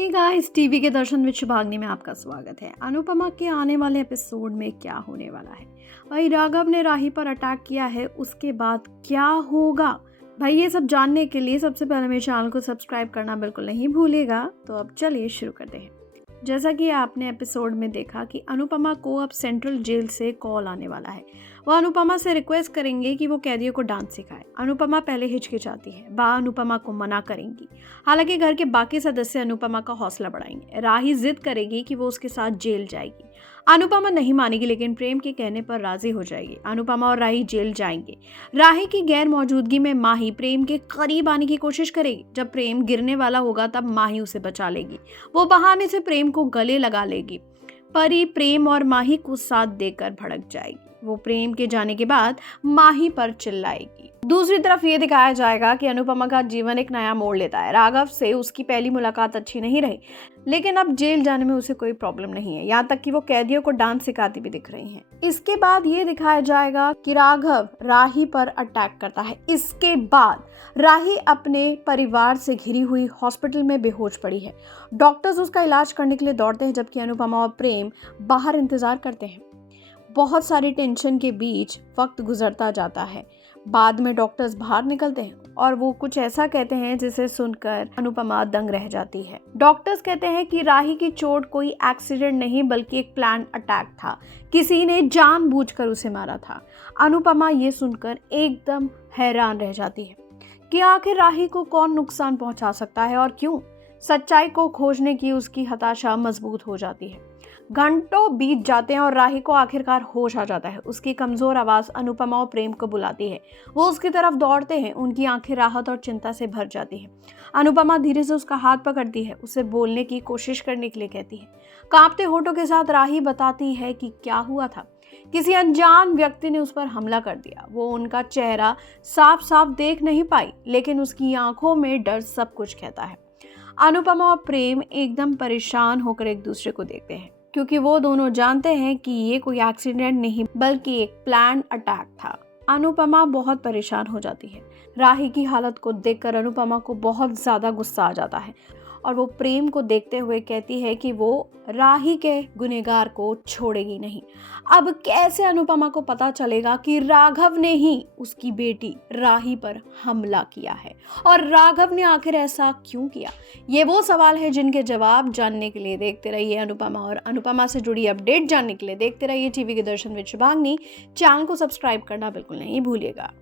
Hey guys, TV के दर्शन में शुभांगी में आपका स्वागत है। अनुपमा के आने वाले एपिसोड में क्या होने वाला है? भाई राघव ने राही पर अटैक किया है, उसके बाद क्या होगा? भाई ये सब जानने के लिए सबसे पहले मेरे चैनल को सब्सक्राइब करना बिल्कुल नहीं भूलिएगा। तो अब चलिए शुरू करते हैं। जैसा कि आपने एपिसोड में देखा कि अनुपमा को अब सेंट्रल जेल से कॉल आने वाला है। वो अनुपमा से रिक्वेस्ट करेंगे कि वो कैदियों को डांस सिखाए। अनुपमा पहले हिचकिचाती है, बा अनुपमा को मना करेंगी। हालांकि घर के बाकी सदस्य अनुपमा का हौसला बढ़ाएंगे। राही जिद करेगी कि वो उसके साथ जेल जाएगी। अनुपमा नहीं मानेगी, लेकिन प्रेम के कहने पर राजी हो जाएगी। अनुपमा और राही जेल जाएंगे। राही की गैर मौजूदगी में माही प्रेम के करीब आने की कोशिश करेगी। जब प्रेम गिरने वाला होगा तब माही उसे बचा लेगी। वो बहाने से प्रेम को गले लगा लेगी। परी प्रेम और माही को साथ देकर भड़क जाएगी। वो प्रेम के जाने के बाद माही पर चिल्लाएगी। दूसरी तरफ ये दिखाया जाएगा कि अनुपमा का जीवन एक नया मोड़ लेता है। राघव से उसकी पहली मुलाकात अच्छी नहीं रही, लेकिन अब जेल जाने में उसे कोई प्रॉब्लम नहीं है। यहाँ तक कि वो कैदियों को डांस सिखाती भी दिख रही हैं। इसके बाद ये दिखाया जाएगा कि राघव राही पर अटैक करता है। इसके बाद राही अपने परिवार से घिरी हुई हॉस्पिटल में बेहोश पड़ी है। डॉक्टर्स उसका इलाज करने के लिए दौड़ते हैं, जबकि अनुपमा और प्रेम बाहर इंतजार करते हैं। बहुत सारी टेंशन के बीच वक्त गुजरता जाता है। बाद में डॉक्टर्स बाहर निकलते हैं और वो कुछ ऐसा कहते हैं जिसे सुनकर अनुपमा दंग रह जाती है। डॉक्टर्स कहते हैं कि राही की चोट कोई एक्सीडेंट नहीं बल्कि एक प्लान अटैक था। किसी ने जानबूझकर उसे मारा था। अनुपमा ये सुनकर एकदम हैरान रह जाती है कि आखिर राही को कौन नुकसान पहुंचा सकता है और क्यों। सच्चाई को खोजने की उसकी हताशा मजबूत हो जाती है। घंटों बीत जाते हैं और राही को आखिरकार होश आ जाता है। उसकी कमजोर आवाज अनुपमा और प्रेम को बुलाती है। वो उसकी तरफ दौड़ते हैं। उनकी आंखें राहत और चिंता से भर जाती है। अनुपमा धीरे से उसका हाथ पकड़ती है, उसे बोलने की कोशिश करने के लिए कहती है। कांपते होठों के साथ राही बताती है कि क्या हुआ था। किसी अनजान व्यक्ति ने उस पर हमला कर दिया। वो उनका चेहरा साफ साफ देख नहीं पाई, लेकिन उसकी आंखों में डर सब कुछ कहता है। अनुपमा और प्रेम एकदम परेशान होकर एक दूसरे को देखते हैं, क्योंकि वो दोनों जानते हैं कि ये कोई एक्सीडेंट नहीं बल्कि एक प्लान अटैक था। अनुपमा बहुत परेशान हो जाती है। राही की हालत को देखकर अनुपमा को बहुत ज्यादा गुस्सा आ जाता है और वो प्रेम को देखते हुए कहती है कि वो राही के गुनहगार को छोड़ेगी नहीं। अब कैसे अनुपमा को पता चलेगा कि राघव ने ही उसकी बेटी राही पर हमला किया है, और राघव ने आखिर ऐसा क्यों किया? ये वो सवाल है जिनके जवाब जानने के लिए देखते रहिए अनुपमा, और अनुपमा से जुड़ी अपडेट जानने के लिए देखते रहिए टीवी के दर्शन विद शुभांगी। चैनल को सब्सक्राइब करना बिल्कुल नहीं भूलिएगा।